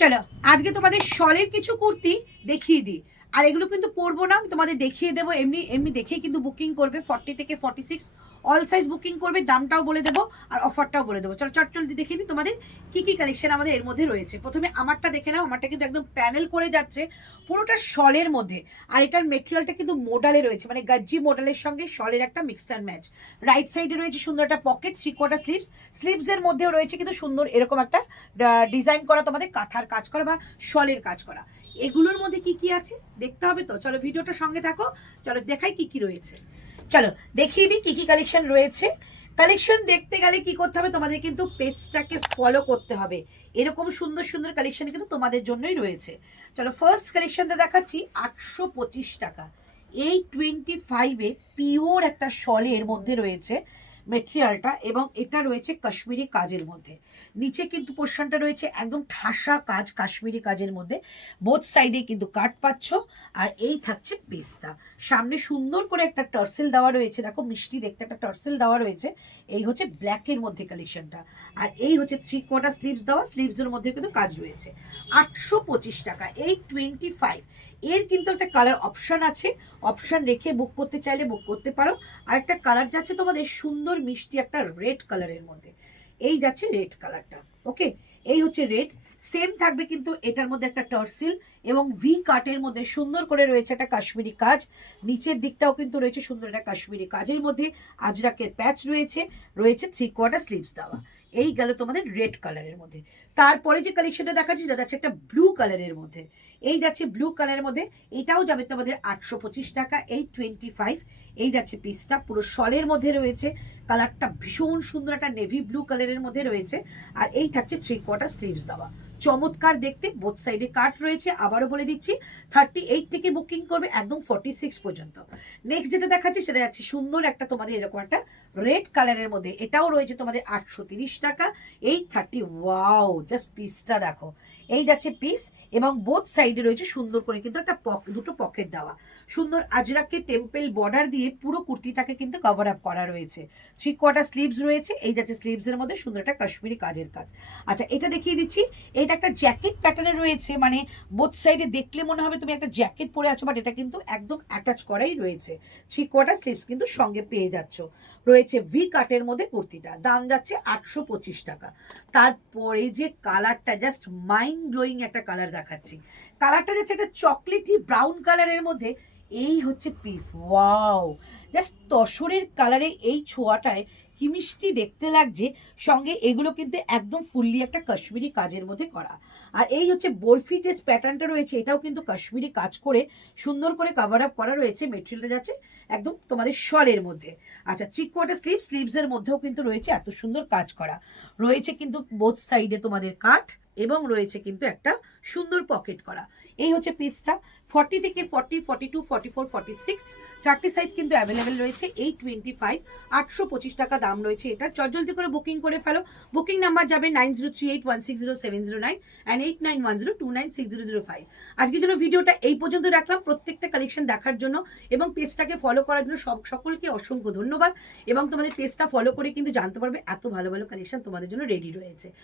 চলো আজকে তোমাদের শলের কিছু কুর্তি দেখিয়ে দিই। আর এগুলো কিন্তু পরবো না, আমি তোমাদের দেখিয়ে দেবো। এমনি এমনি দেখেই কিন্তু বুকিং করবে, 40 থেকে 46 অল সাইজ বুকিং করবে। দামটাও বলে দেবো আর অফারটাও বলে দেবো। চলো চটচল দেখিয়ে দিই তোমাদের কি কি কালেকশন আমাদের এর মধ্যে রয়েছে। প্রথমে আমারটা দেখে নাও। আমারটা কিন্তু একদম প্যানেল করে যাচ্ছে, পুরোটা শলের মধ্যে। আর এটার মেটেরিয়ালটা কিন্তু মোডালে রয়েছে, মানে গাজ্জি মোডালের সঙ্গে শলের একটা মিক্সচার ম্যাচ। রাইট সাইডে রয়েছে সুন্দর একটা পকেট, 3/4 স্লিভস। স্লিভসের মধ্যেও রয়েছে কিন্তু সুন্দর এরকম একটা ডিজাইন করা, তোমাদের কাঁথার কাজ করা বা শলের কাজ করা। এগুলোর মধ্যে কি কি আছে দেখতে হবে তো। চলো ভিডিওটা সঙ্গে থাকো, চলো দেখাই কি কি রয়েছে। চলো দেখিয়ে দিই কি কি কালেকশন রয়েছে। কালেকশন দেখতে গেলে কি করতে হবে, তোমাদের কিন্তু পেজটাকে ফলো করতে হবে। এরকম সুন্দর সুন্দর কালেকশন কিন্তু তোমাদের জন্যই রয়েছে। চলো ফার্স্ট কালেকশনটা দেখাচ্ছি 825 টাকা। এই 25-এ পিওর একটা শলের মধ্যে রয়েছে মেটেরিয়ালটা, এবং এটা রয়েছে কাশ্মীরি কাজের মধ্যে। নিচে কিন্তু পোর্শনটা রয়েছে একদম ঠাসা কাজ, কাশ্মীরি কাজের মধ্যে। বোথ সাইডে কিন্তু কাট পাচ্ছ। আর এই থাকছে পেস্তা। সামনে সুন্দর করে একটা টার্সেল দেওয়া রয়েছে, দেখো মিষ্টি দেখতে একটা টার্সেল দেওয়া রয়েছে। এই হচ্ছে ব্ল্যাকের মধ্যে কালেকশনটা। আর এই হচ্ছে 3/4 স্লিভস দেওয়া, স্লিভসের মধ্যে কিন্তু কাজ রয়েছে। 825 টাকা এই 25। এর কিন্তু একটা কালার অপশন আছে, অপশন রেখে বুক করতে চাইলে বুক করতে পারো। আর একটা কালার যাচ্ছে তোমাদের সুন্দর মিষ্টি একটা রেড কালারের মধ্যে। এই যাচ্ছে রেড কালারটা। ওকে, এই হচ্ছে রেড। সেম থাকবে কিন্তু এটার মধ্যে একটা টার্সেল, এবং ভি কাটের মধ্যে সুন্দর করে রয়েছে একটা কাশ্মীরি কাজ। নিচের দিকটাও কিন্তু রয়েছে সুন্দর একটা কাশ্মীরি কাজের মধ্যে। আজরাকের প্যাচ রয়েছে, রয়েছে 3/4 স্লিভস দেওয়া। এই গেল তোমাদের রেড কালারের মধ্যে। তারপরে যে কালেকশনটা দেখাচ্ছি সেটা যাচ্ছে একটা ব্লু কালারের মধ্যে। এই যাচ্ছে ব্লু কালারের মধ্যে, এটাও যাবে তোমাদের 825 টাকা এই 25। এই যাচ্ছে পিসটা পুরো শলের মধ্যে রয়েছে। কালারটা ভীষণ সুন্দর একটা নেভি ব্লু কালারের মধ্যে রয়েছে। আর এই থাকছে 3/4 স্লিভস দেওয়া, চমৎকার দেখতে। বোথ সাইডে কাট রয়েছে। আবারও বলে দিচ্ছি 38 থেকে বুকিং করবে একদম 46 পর্যন্ত। নেক্সট যেটা দেখাচ্ছি সেটা যাচ্ছে সুন্দর একটা তোমাদের এরকম একটা রেড কালারের মধ্যে। এটাও রয়েছে তোমাদের 830 টাকা এই 30। ওয়াও, জাস্ট পিসটা দেখো। এই যাচ্ছে পিস, এবং বোথ সাইডে রয়েছে সুন্দর করে কিন্তু একটা দুটো পকেট দেওয়া। সুন্দর আজরাকে টেম্পল বর্ডার দিয়ে পুরো কুর্তিটাকে কিন্তু কভার আপ করা রয়েছে। 3/4 স্লিভস রয়েছে। এই যাচ্ছে স্লিভসের মধ্যে সুন্দর একটা কাশ্মীরি কাজের কাজ। আচ্ছা, এটা দেখিয়ে দিচ্ছি। এটা একটা জ্যাকেট প্যাটার্নে রয়েছে, মানে বোথ সাইডে দেখলে মনে হবে তুমি একটা জ্যাকেট পরে আছো, বাট এটা কিন্তু একদম অ্যাটাচ করাই রয়েছে। 3/4 স্লিভস কিন্তু সঙ্গে পেয়ে যাচ্ছ। রয়েছে ভি কাটের মধ্যে কুর্তিটা, দাম যাচ্ছে 825 টাকা। তারপরে যে কালারটা জাস্ট মাইন্ড ব্লোয়িং একটা কালার দেখাচ্ছি। কালারটা যাচ্ছে একটা চকলেটি ব্রাউন কালারের মধ্যে। এই হচ্ছে পিস। ওয়াও, জাস্ট তসরের কালারে এই ছোঁয়াটায় কি মিষ্টি দেখতে লাগছে। সঙ্গে এগুলো কিন্তু একদম ফুললি একটা কাশ্মীরি কাজের মধ্যে করা। আর এই হচ্ছে বরফি যে প্যাটার্নটা রয়েছে, এটাও কিন্তু কাশ্মীরি কাজ করে সুন্দর করে কভার আপ করা রয়েছে। মেটেরিয়ালটা যাচ্ছে একদম তোমাদের শলের মধ্যে। আচ্ছা, 3/4 স্লিভসের মধ্যেও কিন্তু রয়েছে এত সুন্দর কাজ করা। রয়েছে কিন্তু বোথ সাইডে তোমাদের কাট, এবং রয়েছে কিন্তু একটা সুন্দর পকেট করা। এই হচ্ছে পিসটা। 40 থেকে 40, 42, 44, 46 চারটি সাইজ কিন্তু অ্যাভেলেবেল রয়েছে এই 25। 825 টাকা দাম রয়েছে এটা। জলদি করে বুকিং করে ফেলো। বুকিং নাম্বার যাবে 9038160709 অ্যান্ড 8910296005। আজকের জন্য ভিডিওটা এই পর্যন্ত রাখলাম, প্রত্যেকটা কালেকশন দেখার জন্য এবং পেজটাকে ফলো করার জন্য সকলকে অসংখ্য ধন্যবাদ। এবং তোমাদের পেজটা ফলো করে কিন্তু জানতে পারবে এত ভালো ভালো কালেকশন তোমাদের জন্য রেডি রয়েছে।